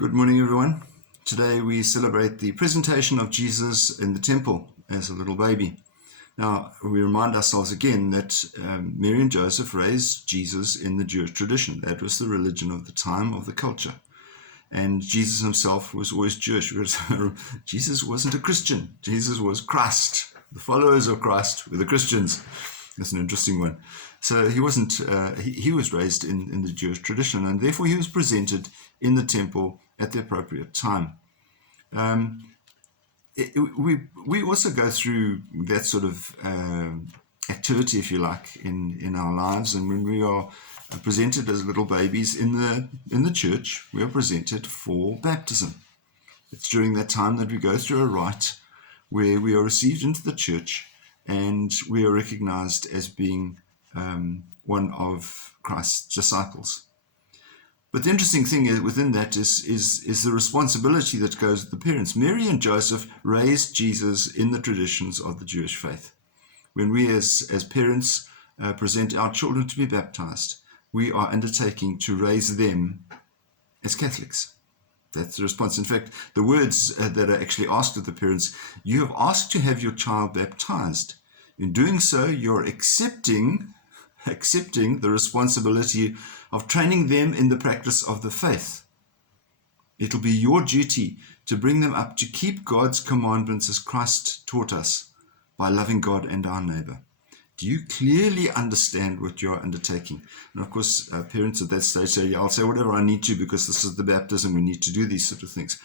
Good morning, everyone. Today we celebrate the presentation of Jesus in the temple as a little baby. Now, we remind ourselves again that Mary and Joseph raised Jesus in the Jewish tradition. That was the religion of the time, of the culture. And Jesus himself was always Jewish. Jesus wasn't a Christian. Jesus was Christ. The followers of Christ were the Christians. That's an interesting one. So he wasn't. He was raised in the Jewish tradition, and therefore he was presented in the temple at the appropriate time. We also go through that sort of activity, if you like, in our lives, and when we are presented as little babies in the church, we are presented for baptism. It's during that time that we go through a rite where we are received into the church and we are recognized as being one of Christ's disciples. But the interesting thing within that is the responsibility that goes with the parents. Mary and Joseph raised Jesus in the traditions of the Jewish faith. When we as parents present our children to be baptized, we are undertaking to raise them as Catholics. That's the response. In fact, the words that are actually asked of the parents, you have asked to have your child baptized. In doing so, you're accepting the responsibility of training them in the practice of the faith. It'll be your duty to bring them up to keep God's commandments as Christ taught us by loving God and our neighbor. Do you clearly understand what you're undertaking? And of course, parents at that stage say, yeah, I'll say whatever I need to because this is the baptism, we need to do these sort of things.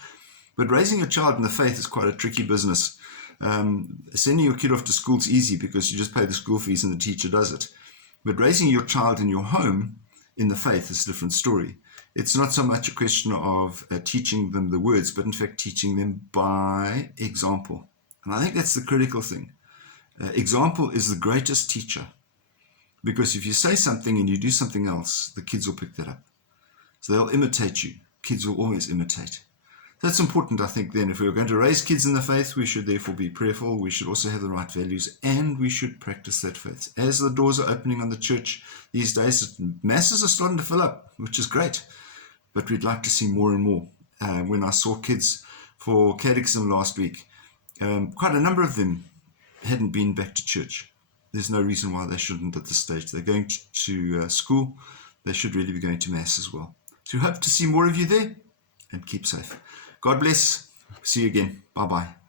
But raising a child in the faith is quite a tricky business. Sending your kid off to school is easy because you just pay the school fees and the teacher does it. But raising your child in your home in the faith is a different story. It's not so much a question of teaching them the words, but in fact teaching them by example. And I think that's the critical thing. Example is the greatest teacher, because if you say something and you do something else, the kids will pick that up. So they'll imitate you. Kids will always imitate. That's important, I think, then. If we're going to raise kids in the faith, we should therefore be prayerful. We should also have the right values, and we should practice that faith. As the doors are opening on the church these days, masses are starting to fill up, which is great. But we'd like to see more and more. When I saw kids for catechism last week, quite a number of them hadn't been back to church. There's no reason why they shouldn't at this stage. They're going to school. They should really be going to Mass as well. So we hope to see more of you there, and keep safe. God bless. See you again. Bye-bye.